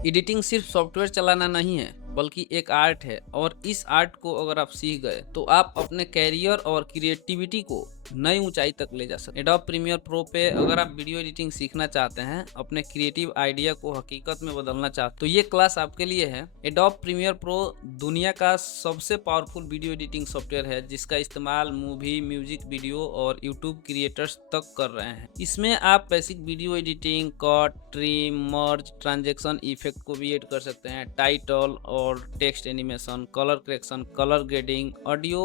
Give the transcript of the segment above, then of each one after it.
Editing सिर्फ software चलाना नहीं है बल्कि एक आर्ट है और इस आर्ट को अगर आप सीख गए तो आप अपने कैरियर और क्रिएटिविटी को नई ऊंचाई तक ले जा सकते। एडोब प्रीमियर प्रो पे अगर आप वीडियो एडिटिंग सीखना चाहते हैं, अपने क्रिएटिव आइडिया को हकीकत में बदलना चाहते हैं तो ये क्लास आपके लिए है। एडोब प्रीमियर प्रो दुनिया का सबसे पावरफुल वीडियो एडिटिंग सॉफ्टवेयर है जिसका इस्तेमाल मूवी, म्यूजिक वीडियो और यूट्यूब क्रिएटर्स तक कर रहे हैं। इसमें आप basic video editing, cut, trim, merge, transaction, effect को भी ऐड कर सकते हैं, टाइटल और text animation, colour correction, colour grading, audio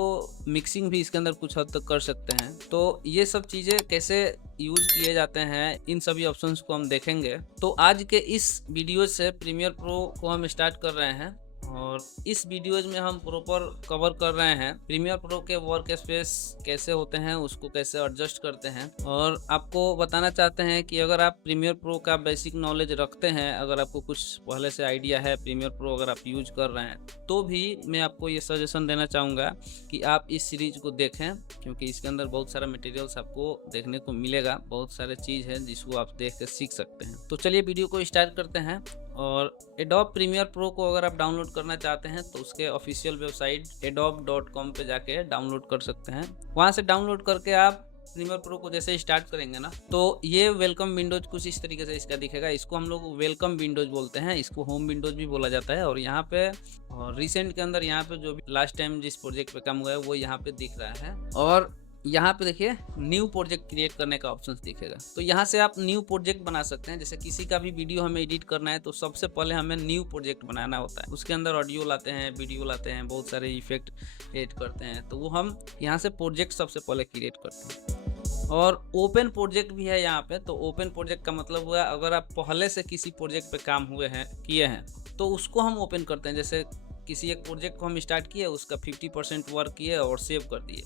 mixing भी इसके अंदर कुछ हद तक कर सकते हैं। तो ये सब चीज़ें कैसे यूज किए जाते हैं, इन सभी ऑप्शंस को हम देखेंगे। तो आज के इस वीडियो से प्रीमियर प्रो को हम स्टार्ट कर रहे हैं और इस वीडियोज में हम प्रॉपर कवर कर रहे हैं प्रीमियर प्रो के वर्क स्पेस कैसे होते हैं, उसको कैसे एडजस्ट करते हैं। और आपको बताना चाहते हैं कि अगर आप प्रीमियर प्रो का बेसिक नॉलेज रखते हैं, अगर आपको कुछ पहले से आइडिया है प्रीमियर प्रो अगर आप यूज कर रहे हैं, तो भी मैं आपको ये सजेशन देना चाहूँगा कि आप इस सीरीज को देखें, क्योंकि इसके अंदर बहुत सारा मटेरियल्स आपको देखने को मिलेगा, बहुत सारे चीज़ है जिसको आप देख कर सीख सकते हैं। तो चलिए वीडियो को स्टार्ट करते हैं। और एडोब प्रीमियर प्रो को अगर आप डाउनलोड करना चाहते हैं तो उसके ऑफिशियल वेबसाइट adobe.com पे जाके डाउनलोड कर सकते हैं। वहाँ से डाउनलोड करके आप प्रीमियर प्रो को जैसे स्टार्ट करेंगे ना, तो ये वेलकम विंडोज कुछ इस तरीके से इसका दिखेगा। इसको हम लोग वेलकम विंडोज बोलते हैं, इसको होम विंडोज भी बोला जाता है। और यहाँ पे रिसेंट के अंदर यहाँ पे जो भी लास्ट टाइम जिस प्रोजेक्ट पे काम हुआ है वो यहाँ पे दिख रहा है। और यहाँ पे देखिए न्यू प्रोजेक्ट क्रिएट करने का ऑप्शन दिखेगा, तो यहाँ से आप न्यू प्रोजेक्ट बना सकते हैं। जैसे किसी का भी वीडियो हमें एडिट करना है तो सबसे पहले हमें न्यू प्रोजेक्ट बनाना होता है। उसके अंदर ऑडियो लाते हैं, वीडियो लाते हैं, बहुत सारे इफेक्ट ऐड करते हैं, तो वो हम यहाँ से प्रोजेक्ट सबसे पहले क्रिएट करते हैं। और ओपन प्रोजेक्ट भी है यहाँ पे। तो ओपन प्रोजेक्ट का मतलब हुआ अगर आप पहले से किसी प्रोजेक्ट पे काम किए हैं तो उसको हम ओपन करते हैं। जैसे किसी एक प्रोजेक्ट को हम स्टार्ट किए, उसका 50% वर्क किए और सेव कर दिए,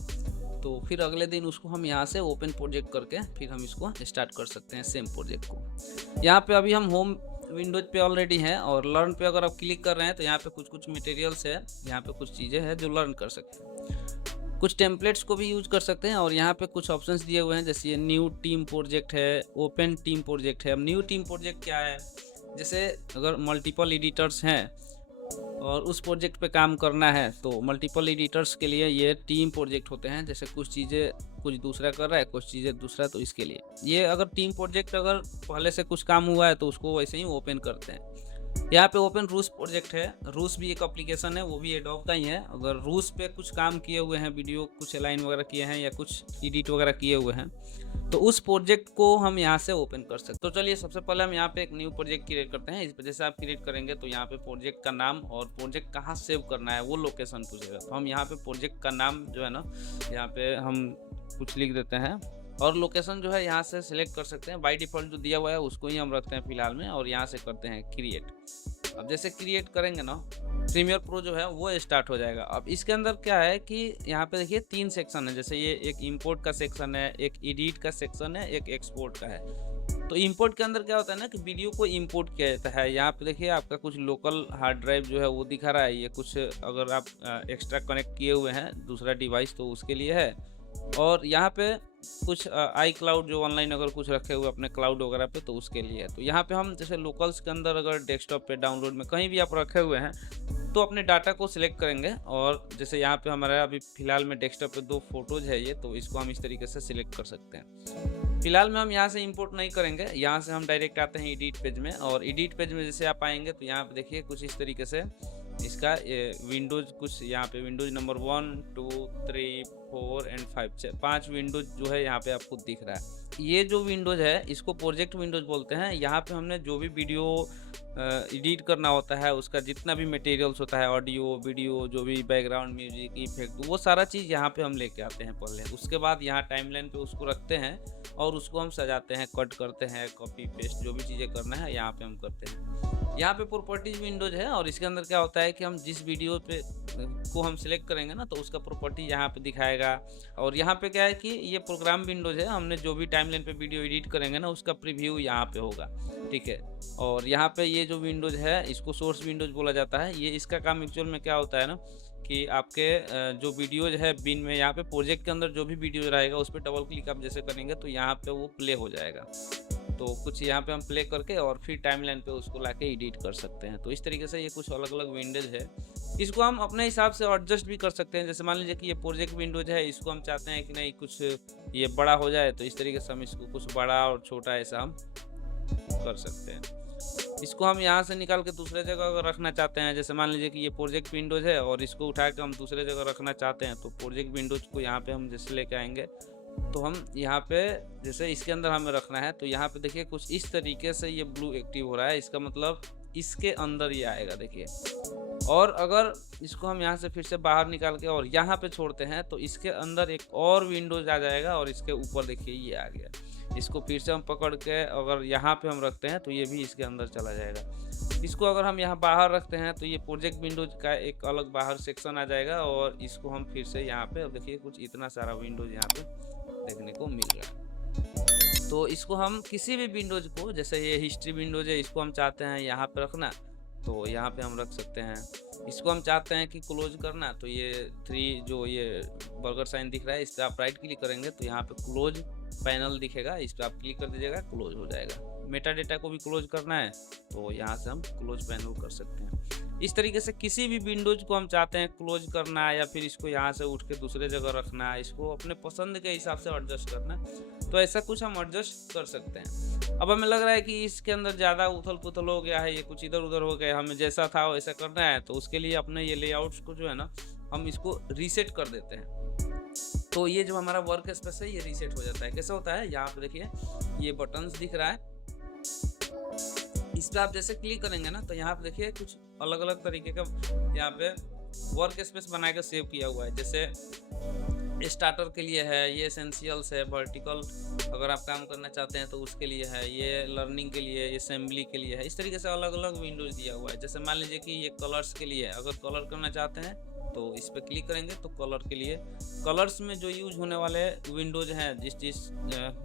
तो फिर अगले दिन उसको हम यहाँ से ओपन प्रोजेक्ट करके फिर हम इसको स्टार्ट कर सकते हैं सेम प्रोजेक्ट को। यहाँ पे अभी हम होम विंडोज पे ऑलरेडी हैं और लर्न पे अगर आप क्लिक कर रहे हैं तो यहाँ पे कुछ मटेरियल्स है, यहाँ पे कुछ चीज़ें हैं जो लर्न कर सकते हैं। कुछ टेम्पलेट्स को भी यूज कर सकते हैं और यहाँ पे कुछ ऑप्शंस दिए हुए हैं, जैसे ये न्यू टीम प्रोजेक्ट है, ओपन टीम प्रोजेक्ट है। अब न्यू टीम प्रोजेक्ट क्या है, जैसे अगर मल्टीपल एडिटर्स हैं और उस प्रोजेक्ट पे काम करना है तो मल्टीपल एडिटर्स के लिए ये टीम प्रोजेक्ट होते हैं। जैसे कुछ चीज़ें कुछ दूसरा कर रहा है, कुछ चीज़ें दूसरा, तो इसके लिए ये अगर टीम प्रोजेक्ट अगर पहले से कुछ काम हुआ है तो उसको वैसे ही ओपन करते हैं। यहाँ पे ओपन रूस प्रोजेक्ट है। रूस भी एक एप्लीकेशन है, वो भी एडोब का ही है। अगर रूस पे कुछ काम किए हुए हैं, वीडियो कुछ अलाइन वगैरह किए हैं या कुछ एडिट वगैरह किए हुए हैं, तो उस प्रोजेक्ट को हम यहाँ से ओपन कर सकते हैं। तो चलिए सबसे पहले हम यहाँ पे एक न्यू प्रोजेक्ट क्रिएट करते हैं। इस वजह से आप क्रिएट करेंगे तो यहाँ पे प्रोजेक्ट का नाम और प्रोजेक्ट कहाँ सेव करना है वो लोकेशन पूछेगा। तो हम यहाँ पे प्रोजेक्ट का नाम जो है ना, यहाँ पे हम कुछ लिख देते हैं और लोकेशन जो है यहाँ से सिलेक्ट कर सकते हैं। बाय डिफ़ॉल्ट जो दिया हुआ है उसको ही हम रखते हैं फिलहाल में, और यहाँ से करते हैं क्रिएट। अब जैसे क्रिएट करेंगे ना, प्रीमियर प्रो जो है वो स्टार्ट हो जाएगा। अब इसके अंदर क्या है कि यहाँ पे देखिए 3 सेक्शन है। जैसे ये एक इंपोर्ट का सेक्शन है, एक एडिट का सेक्शन है, एक एक्सपोर्ट का है। तो इंपोर्ट के अंदर क्या होता है ना कि वीडियो को इंपोर्ट किया जाता है। यहाँ पे देखिए आपका कुछ लोकल हार्ड ड्राइव जो है वो दिखा रहा है। ये कुछ अगर आप एक्स्ट्रा कनेक्ट किए हुए हैं दूसरा डिवाइस तो उसके लिए है। और यहाँ पे कुछ आई क्लाउड जो ऑनलाइन अगर कुछ रखे हुए अपने क्लाउड वगैरह पे तो उसके लिए है। तो यहाँ पे हम जैसे लोकल्स के अंदर अगर डेस्कटॉप पे डाउनलोड में कहीं भी आप रखे हुए हैं तो अपने डाटा को सिलेक्ट करेंगे। और जैसे यहाँ पे हमारा अभी फ़िलहाल में डेस्कटॉप पे 2 फोटोज है ये, तो इसको हम इस तरीके से सिलेक्ट कर सकते हैं। फिलहाल में हम यहाँ से इंपोर्ट नहीं करेंगे, यहाँ से हम डायरेक्ट आते हैं एडिट पेज में। और एडिट पेज में जैसे आप आएंगे तो यहाँ पे देखिए कुछ इस तरीके से इसका विंडोज कुछ यहाँ पे विंडोज नंबर 1, 2, 3, 4 एंड 5 5 विंडोज जो है यहाँ पे आपको दिख रहा है। ये जो विंडोज है इसको प्रोजेक्ट विंडोज बोलते हैं। यहाँ पे हमने जो भी वीडियो एडिट करना होता है, उसका जितना भी मटेरियल्स होता है, ऑडियो, वीडियो, जो भी बैकग्राउंड म्यूजिक, इफेक्ट, वो सारा चीज़ यहाँ पे हम लेके आते हैं पहले। उसके बाद यहाँ टाइमलाइन पे उसको रखते हैं और उसको हम सजाते हैं, कट करते हैं, कॉपी पेस्ट जो भी चीज़ें करना है यहाँ पे हम करते हैं। यहाँ पे प्रॉपर्टीज विंडोज है और इसके अंदर क्या होता है कि हम जिस वीडियो पे को हम सिलेक्ट करेंगे ना तो उसका प्रॉपर्टी यहाँ पे दिखाएगा। और यहाँ पे क्या है कि ये प्रोग्राम विंडोज है, हमने जो भी टाइमलाइन पे वीडियो एडिट करेंगे ना उसका प्रीव्यू यहाँ पे होगा, ठीक है। और यहाँ पे ये जो विंडोज है इसको सोर्स विंडोज बोला जाता है। ये इसका काम एक्चुअल में क्या होता है ना कि आपके जो वीडियोज है बिन में यहाँ पे प्रोजेक्ट के अंदर जो भी वीडियो रहेगा उस पर डबल क्लिक आप जैसे करेंगे तो यहाँ पे वो प्ले हो जाएगा। तो कुछ यहाँ पे हम प्ले करके और फिर टाइमलाइन पे उसको लाके एडिट कर सकते हैं। तो इस तरीके से ये कुछ अलग अलग विंडोज है, इसको हम अपने हिसाब से एडजस्ट भी कर सकते हैं। जैसे मान लीजिए कि ये प्रोजेक्ट विंडोज है, इसको हम चाहते हैं कि नहीं कुछ ये बड़ा हो जाए, तो इस तरीके से हम इसको कुछ बड़ा और छोटा ऐसा हम कर सकते हैं। इसको हम यहाँ से निकाल के दूसरे जगह अगर रखना चाहते हैं, जैसे मान लीजिए कि ये प्रोजेक्ट विंडोज है और इसको उठा के हम दूसरे जगह रखना चाहते हैं, तो प्रोजेक्ट विंडोज को यहाँ पे हम जैसे लेके आएंगे तो हम यहाँ पे जैसे इसके अंदर हमें रखना है, तो यहाँ पे देखिए कुछ इस तरीके से ये ब्लू एक्टिव हो रहा है, इसका मतलब इसके अंदर ये आएगा देखिए। और अगर इसको हम यहाँ से फिर से बाहर निकाल के और यहाँ पे छोड़ते हैं तो इसके अंदर एक और विंडोज आ जाएगा और इसके ऊपर देखिए ये आ गया। इसको फिर से हम पकड़ के अगर यहाँ पे हम रखते हैं तो ये भी इसके अंदर चला जाएगा। इसको अगर हम यहाँ बाहर रखते हैं तो ये प्रोजेक्ट विंडोज का एक अलग बाहर सेक्शन आ जाएगा और इसको हम फिर से यहाँ पे, अब देखिए कुछ इतना सारा विंडोज यहाँ पे देखने को मिल रहा है। तो इसको हम किसी भी विंडोज को, जैसे ये हिस्ट्री विंडोज है, इसको हम चाहते हैं यहाँ पे रखना तो यहाँ पे हम रख सकते हैं। इसको हम चाहते हैं कि क्लोज करना, तो ये 3 जो ये बर्गर साइन दिख रहा है इस पर आप राइट क्लिक करेंगे तो यहाँ पे क्लोज पैनल दिखेगा, इस पर आप क्लिक कर दीजिएगा, क्लोज हो जाएगा। मेटा डेटा को भी क्लोज करना है तो यहाँ से हम क्लोज पैनल कर सकते हैं। इस तरीके से किसी भी विंडोज को हम चाहते हैं क्लोज करना या फिर इसको यहाँ से उठ के दूसरे जगह रखना, इसको अपने पसंद के हिसाब से एडजस्ट करना, तो ऐसा कुछ हम एडजस्ट कर सकते हैं। अब हमें लग रहा है कि इसके अंदर ज़्यादा उथल पुथल हो गया है, ये कुछ इधर उधर हो गया, हमें जैसा था वैसा करना है, तो उसके लिए अपने ये लेआउट्स को जो है ना हम इसको रीसेट कर देते हैं। तो ये जो हमारा वर्क स्पेस है ये रीसेट हो जाता है। कैसे होता है, यहाँ पे देखिए ये बटन्स दिख रहा है, इस पर आप जैसे क्लिक करेंगे ना तो यहाँ पे देखिए कुछ अलग अलग तरीके का यहाँ पे वर्क स्पेस बना के सेव किया हुआ है। जैसे स्टार्टर के लिए है, ये एसेंशियल्स है, वर्टिकल अगर आप काम करना चाहते हैं तो उसके लिए है, ये लर्निंग के लिए, असेंबली के लिए है। इस तरीके से अलग अलग विंडोज दिया हुआ है। जैसे मान लीजिए कि ये कलर्स के लिए है, अगर कलर करना चाहते हैं तो इस पर क्लिक करेंगे तो कलर के लिए, कलर्स में जो यूज होने वाले विंडोज हैं, जिस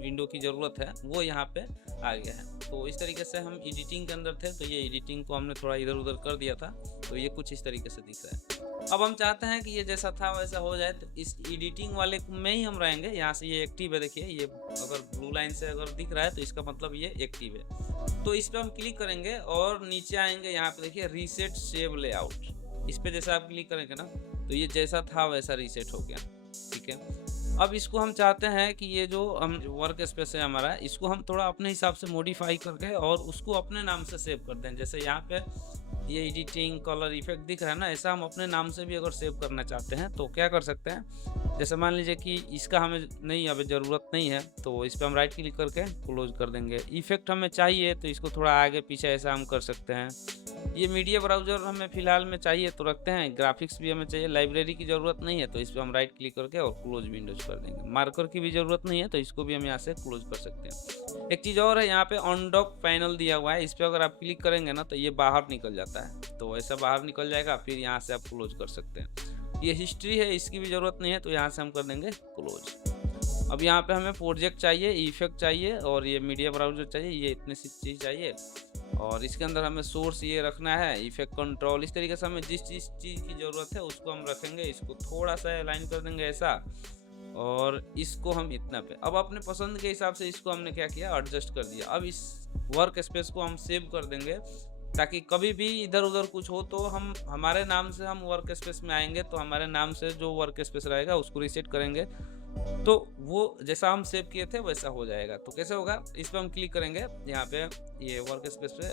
विंडो की ज़रूरत है वो यहाँ पे आ गया है। तो इस तरीके से हम एडिटिंग के अंदर थे तो ये एडिटिंग को हमने थोड़ा इधर उधर कर दिया था, तो ये कुछ इस तरीके से दिख रहा है। अब हम चाहते हैं कि ये जैसा था वैसा हो जाए, तो इस एडिटिंग वाले में ही हम रहेंगे। यहाँ से ये एक्टिव है, देखिए ये अगर ब्लू लाइन से अगर दिख रहा है तो इसका मतलब ये एक्टिव है। तो इस पर हम क्लिक करेंगे और नीचे आएंगे, यहाँ पे देखिए रीसेट सेव लेआउट, इस पे जैसे आप क्लिक करेंगे ना तो ये जैसा था वैसा रीसेट हो गया। ठीक है, अब इसको हम चाहते हैं कि ये जो हम वर्क स्पेस है हमारा, इसको हम थोड़ा अपने हिसाब से मॉडिफाई करके और उसको अपने नाम से सेव कर दें। जैसे यहाँ पे ये एडिटिंग कलर इफेक्ट दिख रहा है ना, ऐसा हम अपने नाम से भी अगर सेव करना चाहते हैं तो क्या कर सकते हैं। जैसे मान लीजिए कि इसका हमें नहीं अभी ज़रूरत नहीं है तो इस पर हम राइट क्लिक करके क्लोज कर देंगे। इफेक्ट हमें चाहिए तो इसको थोड़ा आगे पीछे ऐसा हम कर सकते हैं। ये मीडिया ब्राउज़र हमें फ़िलहाल में चाहिए तो रखते हैं, ग्राफिक्स भी हमें चाहिए, लाइब्रेरी की ज़रूरत नहीं है तो इस पर हम राइट क्लिक करके और क्लोज विंडोज कर देंगे। मार्कर की भी ज़रूरत नहीं है तो इसको भी हम यहाँ से क्लोज कर सकते हैं। एक चीज़ और है, यहाँ पे अनडॉक पैनल दिया हुआ है, इस पर अगर आप क्लिक करेंगे ना तो ये बाहर निकल जाता है, तो ऐसा बाहर निकल जाएगा, फिर यहाँ से आप क्लोज कर सकते हैं। ये हिस्ट्री है, इसकी भी ज़रूरत नहीं है तो यहाँ से हम कर देंगे क्लोज। अब यहाँ पे हमें प्रोजेक्ट चाहिए, इफेक्ट चाहिए और ये मीडिया ब्राउज़र चाहिए, ये इतनी सी चीज़ चाहिए और इसके अंदर हमें सोर्स ये रखना है, इफेक्ट कंट्रोल। इस तरीके से हमें जिस चीज़ की ज़रूरत है उसको हम रखेंगे। इसको थोड़ा सा अलाइन कर देंगे ऐसा और इसको हम इतना पे, अब अपने पसंद के हिसाब से इसको हमने क्या किया, एडजस्ट कर दिया। अब इस वर्क स्पेस को हम सेव कर देंगे ताकि कभी भी इधर उधर कुछ हो तो हम हमारे नाम से हम वर्क स्पेस में आएंगे तो हमारे नाम से जो वर्क स्पेस रहेगा उसको रीसेट करेंगे तो वो जैसा हम सेव किए थे वैसा हो जाएगा। तो कैसे होगा, इस पर हम क्लिक करेंगे यहाँ पे ये वर्क स्पेस पे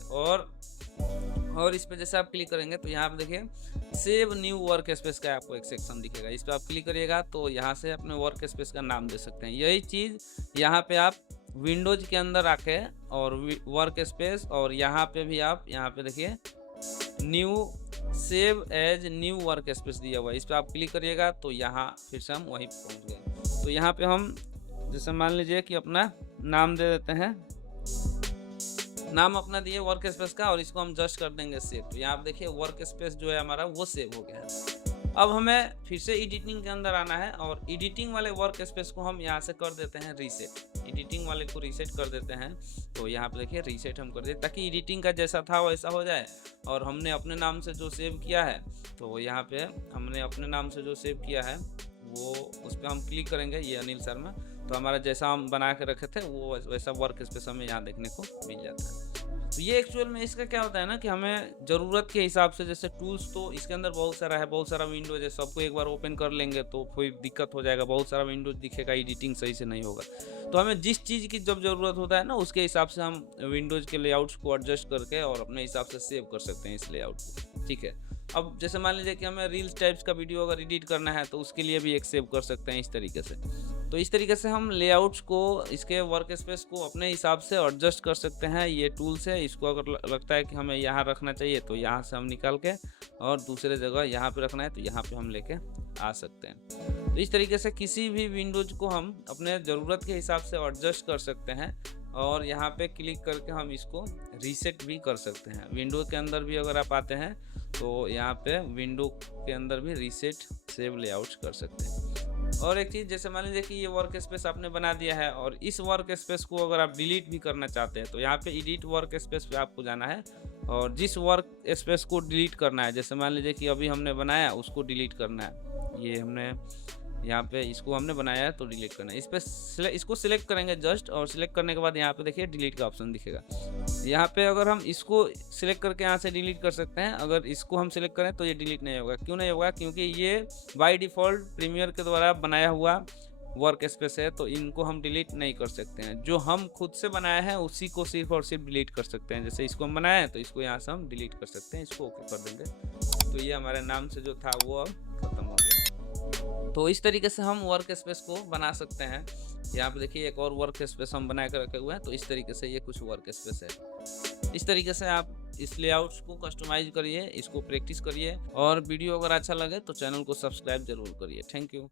और इस पे जैसे आप क्लिक करेंगे तो यहाँ पे देखिए सेव न्यू वर्क स्पेस का आपको एक सेक्शन दिखेगा। इस पर आप क्लिक करिएगा तो यहाँ से अपने वर्क स्पेस का नाम दे सकते हैं। यही चीज़ यहाँ पे आप विंडोज के अंदर आके और वर्क स्पेस और यहाँ पे भी आप यहाँ पे देखिए new save as new workspace दिया हुआ है, इस पर आप क्लिक करिएगा तो यहाँ फिर से हम वहीं पहुँच गए। तो यहाँ पे हम जैसे मान लीजिए कि अपना नाम दे देते हैं, नाम अपना दिए वर्क स्पेस का और इसको हम जस्ट कर देंगे सेव। तो यहाँ पे देखिए वर्क स्पेस जो है हमारा वो सेव हो गया है। अब हमें फिर से एडिटिंग के अंदर आना है और एडिटिंग वाले वर्क स्पेस को हम यहाँ से कर देते हैं रीसेट। एडिटिंग वाले को रीसेट कर देते हैं। तो यहाँ पे देखिए रीसेट हम कर दें ताकि एडिटिंग का जैसा था वैसा हो जाए। और हमने अपने नाम से जो सेव किया है, तो यहाँ पे हमने अपने नाम से जो सेव किया है वो उस पर हम क्लिक करेंगे, ये अनिल शर्मा, तो हमारा जैसा हम बना के रखे थे वो वैसा वर्क स्पेस हमें यहाँ देखने को मिल जाता है। तो ये एक्चुअल में इसका क्या होता है ना कि हमें ज़रूरत के हिसाब से, जैसे टूल्स तो इसके अंदर बहुत सारा है, बहुत सारा विंडोज है, सबको एक बार ओपन कर लेंगे तो कोई दिक्कत हो जाएगा, बहुत सारा विंडोज दिखेगा, एडिटिंग सही से नहीं होगा। तो हमें जिस चीज़ की जब ज़रूरत होता है ना उसके हिसाब से हम विंडोज़ के लेआउट्स को एडजस्ट करके और अपने हिसाब से सेव कर सकते हैं इस लेआउट को, ठीक है। अब जैसे मान लीजिए कि हमें रील्स टाइप्स का वीडियो अगर एडिट करना है तो उसके लिए भी एक सेव कर सकते हैं इस तरीके से। तो इस तरीके से हम लेआउट्स को, इसके वर्क स्पेस को अपने हिसाब से एडजस्ट कर सकते हैं। ये टूल्स है, इसको अगर लगता है कि हमें यहाँ रखना चाहिए तो यहाँ से हम निकाल के और दूसरे जगह यहाँ पे रखना है तो यहाँ पे हम लेके आ सकते हैं। तो इस तरीके से किसी भी विंडोज को हम अपने ज़रूरत के हिसाब से एडजस्ट कर सकते हैं और यहाँ पे क्लिक करके हम इसको रीसेट भी कर सकते हैं। विंडो के अंदर भी अगर आप आते हैं तो यहाँ पे विंडो के अंदर भी रीसेट सेव लेआउट्स कर सकते हैं। और एक चीज़, जैसे मान लीजिए कि ये वर्क स्पेस आपने बना दिया है और इस वर्क स्पेस को अगर आप डिलीट भी करना चाहते हैं तो यहाँ पे एडिट वर्क स्पेस पे आपको जाना है और जिस वर्क स्पेस को डिलीट करना है, जैसे मान लीजिए कि अभी हमने बनाया उसको डिलीट करना है, ये हमने यहाँ पे इसको हमने बनाया है तो डिलीट करना है, इस पर इसको सिलेक्ट करेंगे जस्ट, और सिलेक्ट करने के बाद यहाँ पे देखिए डिलीट का ऑप्शन दिखेगा। यहाँ पे अगर हम इसको सिलेक्ट करके यहाँ से डिलीट कर सकते हैं, अगर इसको हम सिलेक्ट करें तो ये डिलीट नहीं होगा। क्यों नहीं होगा? क्योंकि ये बाय डिफ़ॉल्ट प्रीमियर के द्वारा बनाया हुआ वर्क स्पेस है, तो इनको हम डिलीट नहीं कर सकते हैं। जो हम खुद से बनाया है उसी को सिर्फ और सिर्फ डिलीट कर सकते हैं। जैसे इसको हम बनाए हैं तो इसको यहाँ से हम डिलीट कर सकते हैं, इसको ओके कर देंगे तो ये हमारे नाम से जो था वो अब खत्म हो गया। तो इस तरीके से हम वर्क स्पेस को बना सकते हैं। यहाँ पे देखिए एक और वर्क स्पेस हम बना कर रखे हुए हैं, तो इस तरीके से ये कुछ वर्क स्पेस है। इस तरीके से आप इस लेआउट्स को कस्टमाइज करिए, इसको प्रैक्टिस करिए और वीडियो अगर अच्छा लगे तो चैनल को सब्सक्राइब जरूर करिए। Thank you.